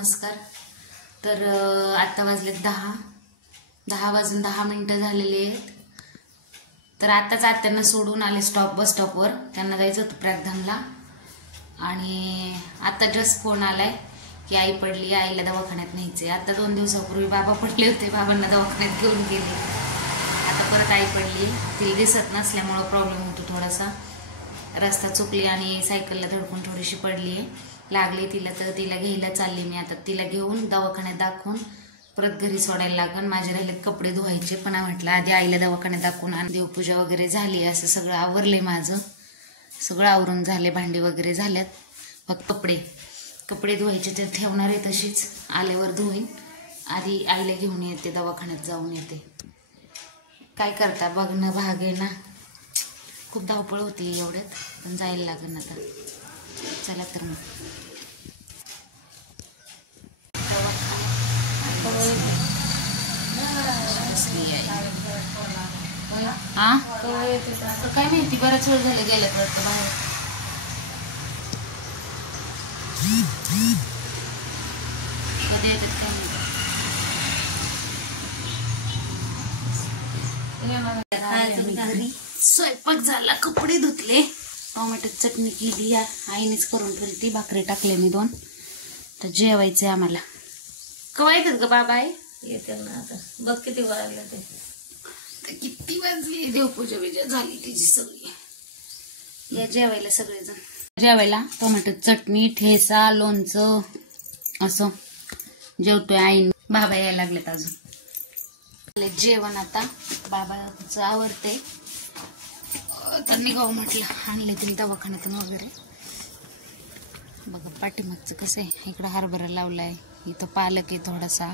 नमस्कार। तर आता वाजले 10 वाजून 10 मिनिटं झालेली आहेत। तर आताच आत्यांना सोडून आले बस स्टॉपवर, त्यांना जायचं होतं प्रॅगधामला। आणि आता जस्ट फोन आलाय की आई पडली, आईला दवाखान्यात न्यायचे। आता 2 दिवसापूर्वी बाबा पडले होते, बाबांना दवाखान्यात घेऊन गेले। आता परत आई पडली, तिला दिसत नसल्यामुळे प्रॉब्लेम होतो थोडासा। रस्ता चुकली आणि सायकलला धडकून थोडीशी पडली, लागली तिला। तर तिला घ्यायला चालली मी आता। तिला घेऊन दवाखान्यात दाखवून परत घरी सोडायला लागन। माझे राहिलेत कपडे धुवायचे, पण म्हटलं आधी आईला दवाखान्यात दाखवून आणि देवपूजा वगैरे झाली, असं सगळं आवरले। माझं सगळं आवरून झाले, भांडी वगैरे झाल्यात, फक्त कपडे धुवायचे ते ठेवणार आहे तशीच, आल्यावर धुईन। आधी आईला घेऊन येते, दवाखान्यात जाऊन येते। काय करता, बघणं भाग आहे ना, खूप धावपळ होती एवढ्यात, पण जायला लागेल आता। चला तर मग काय माहिती, बराच वेळ झाले गेल्यात वाटतं बाहेर। कधी येतात काय माहिती। स्वयंपाक झाला, कपडे धुतले, टोमॅटो चटणी केली, आईनेच करून ठेवली, भाकरी टाकले मी 2। तर जेवायचे आम्हाला। कवा येतात ग बाबा? येते ना आता, बघ किती वाजले ते। किती वाजली, देवपूजा बिजा झाली तिची सगळी। या जेवायला सगळेजण, जेवायला टोमॅटो चटणी, ठेचा, लोणचं, असं जेवतोय आई। बाबा यायला लागलेत अजून। जेवण आता बाबाचं आवरते, तर निघावं म्हटलं, आणले तिला दवाखान्यातून वगैरे। बघा पाठीमागचं कसं आहे, इकडं हरभरा लावलाय, इथं पालक आहे थोडासा,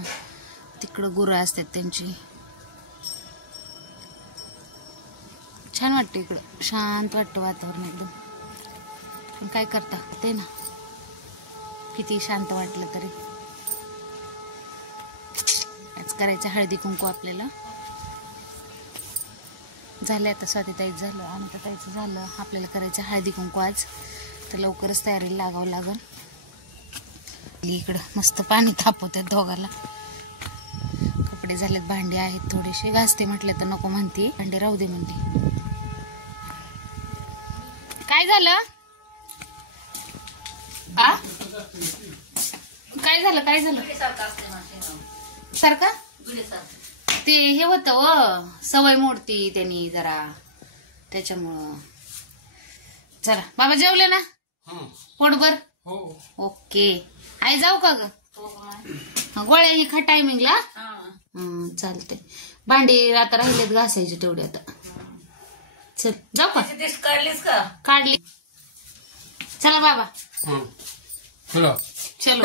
तिकडं गुरं असतात त्यांची। छान वाटतं इकडं, शांत वाटतं वातावरण एकदम। पण काय करता ते ना, किती शांत वाटलं तरी। आज करायचं हळदी कुंकू आपल्याला। झालं आता, स्वातीताईच झालं, अनिताताईचं झालं, आपल्याला करायचं हळदी कुंकू आज। तर लवकरच तयारीला लागावं लागल। इकडं मस्त पाणी तापवतात दोघाला। कपडे झालेत, भांडे आहेत थोडेसे, घासते म्हटलं तर नको म्हणते, भांडे राहू दे म्हणते। काय झालं? काय झालं सारखा? ते हे होतं सवय मोडती त्यांनी जरा, त्याच्यामुळं। चला बाबा, जेवले ना पोटभर? ओके। आई जाऊ का ग? गोळ्या ही खा टायमिंगला। चालते। भांडी आता राहिलेत घासायचे तेवढे आता। चल जाऊ का? काढलीस का? काढली। चला बाबा, चलो चलो।